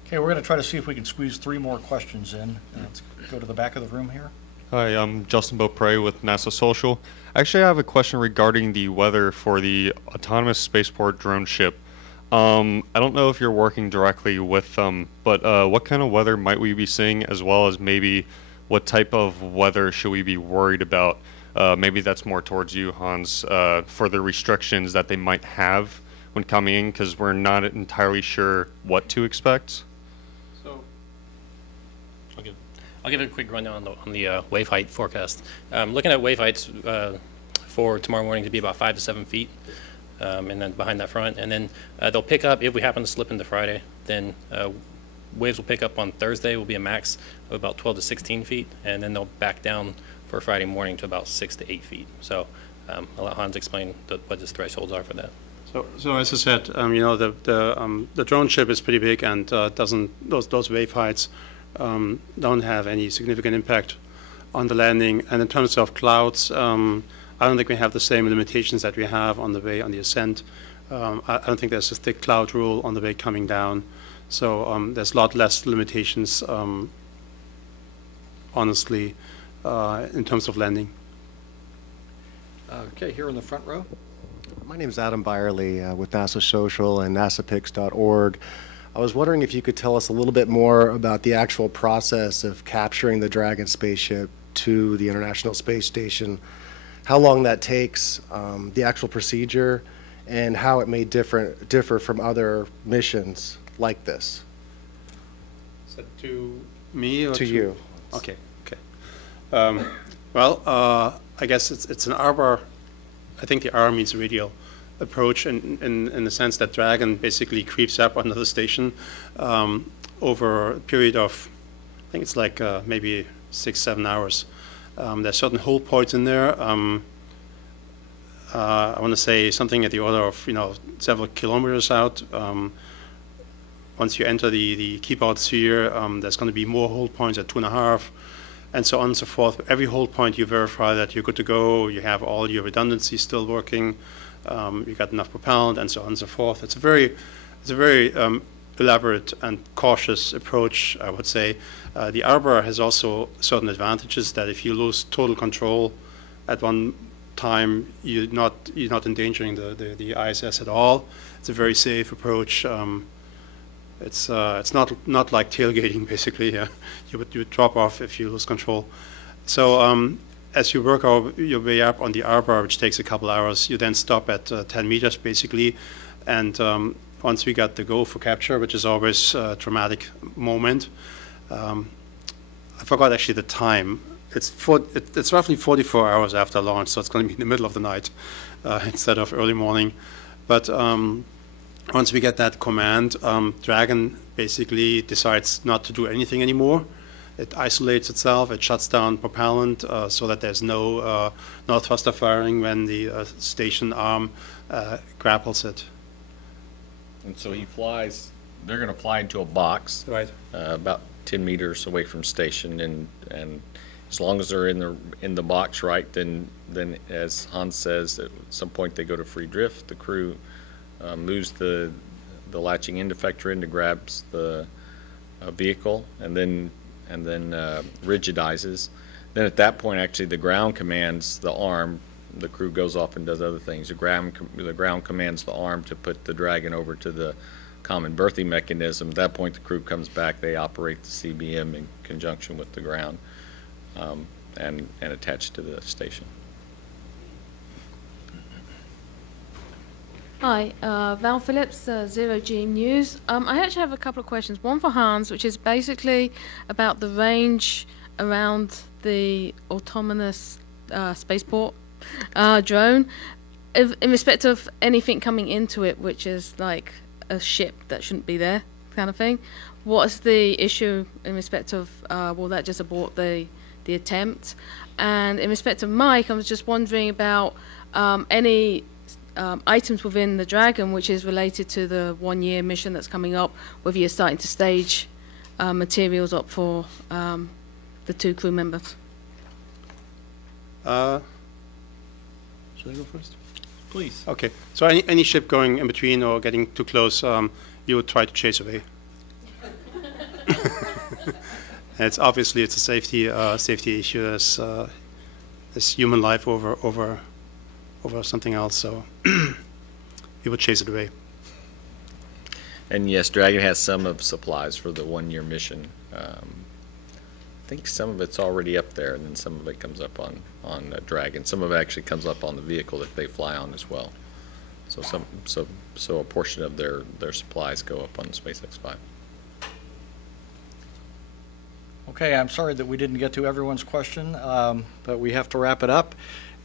Okay, we're going to try to see if we can squeeze 3 more questions in. Let's go to the back of the room here. Hi, I'm Justin Beaupre with NASA Social. Actually, I have a question regarding the weather for the autonomous spaceport drone ship. I don't know if you're working directly with them, but what kind of weather might we be seeing, as well as maybe what type of weather should we be worried about? Maybe that's more towards you, Hans, for the restrictions that they might have when coming in, because we're not entirely sure what to expect. I'll give a quick rundown on the wave height forecast. Looking at wave heights for tomorrow morning to be about 5 to 7 feet, and then behind that front. And then they'll pick up, if we happen to slip into Friday, then waves will pick up on Thursday, will be a max of about 12 to 16 feet, and then they'll back down for Friday morning to about 6 to 8 feet. So I'll let Hans explain what his thresholds are for that. So as I said, the drone ship is pretty big and those wave heights don't have any significant impact on the landing. And in terms of clouds, I don't think we have the same limitations that we have on the ascent. I don't think there's a thick cloud rule on the way coming down. So there's a lot less limitations, honestly, in terms of landing. Okay, here in the front row. My name is Adam Byerly with NASA Social and NASAPICS.org. I was wondering if you could tell us a little bit more about the actual process of capturing the Dragon spaceship to the International Space Station, how long that takes, the actual procedure, and how it may differ from other missions like this. Is that to me or to you? Okay. Well, I guess it's an arbor. I think the R means radial approach in the sense that Dragon basically creeps up under the station over a period of, I think it's like maybe 6-7 hours. There's certain hold points in there. I want to say something at the order of several kilometers out. Once you enter the keep out sphere, there's going to be more hold points at 2.5. And so on and so forth. Every hold point you verify that you're good to go, you have all your redundancy still working, you got enough propellant, and so on and so forth. It's a very elaborate and cautious approach, I would say. The Arbor has also certain advantages that if you lose total control at one time, you're not endangering the ISS at all. It's a very safe approach. It's not like tailgating, basically. You would drop off if you lose control. So as you work your way up on the Arbor, which takes a couple hours, you then stop at 10 meters, basically. And once we got the go for capture, which is always a dramatic moment, I forgot actually the time. It's roughly 44 hours after launch, so it's going to be in the middle of the night instead of early morning. But once we get that command, Dragon basically decides not to do anything anymore. It isolates itself, it shuts down propellant so that there's no thruster firing when the station arm grapples it. And so he flies, they're going to fly into a box, right, about 10 meters away from station, and as long as they're in the box, right, then as Hans says, at some point they go to free drift. The crew moves the latching end effector in to grabs the vehicle, and then rigidizes. Then at that point, actually, the ground commands the arm. The crew goes off and does other things. The ground commands the arm to put the Dragon over to the common berthing mechanism. At that point, the crew comes back. They operate the CBM in conjunction with the ground and attach to the station. Hi, Val Phillips, Zero G News. I actually have a couple of questions. One for Hans, which is basically about the range around the autonomous spaceport drone. In respect of anything coming into it, which is like a ship that shouldn't be there, kind of thing. What's the issue in respect of will that just abort the attempt? And in respect of Mike, I was just wondering about any items within the Dragon which is related to the 1-year mission that's coming up, whether you're starting to stage materials up for the 2 crew members. Should I go first? Please. Okay. So any ship going in between or getting too close, you would try to chase away. It's obviously it's a safety issue. There's human life over something else, so we would chase it away. And yes, Dragon has some of supplies for the 1-year mission. I think some of it's already up there, and then some of it comes up on Dragon. Some of it actually comes up on the vehicle that they fly on as well. So a portion of their supplies go up on SpaceX 5. Okay, I'm sorry that we didn't get to everyone's question, but we have to wrap it up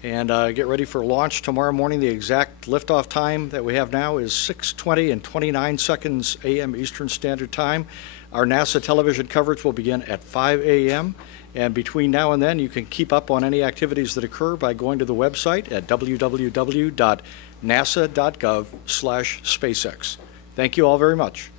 and get ready for launch tomorrow morning. The exact liftoff time that we have now is 6:20 and 29 seconds a.m. Eastern Standard Time. Our NASA television coverage will begin at 5 a.m. And between now and then, you can keep up on any activities that occur by going to the website at www.nasa.gov/SpaceX. Thank you all very much.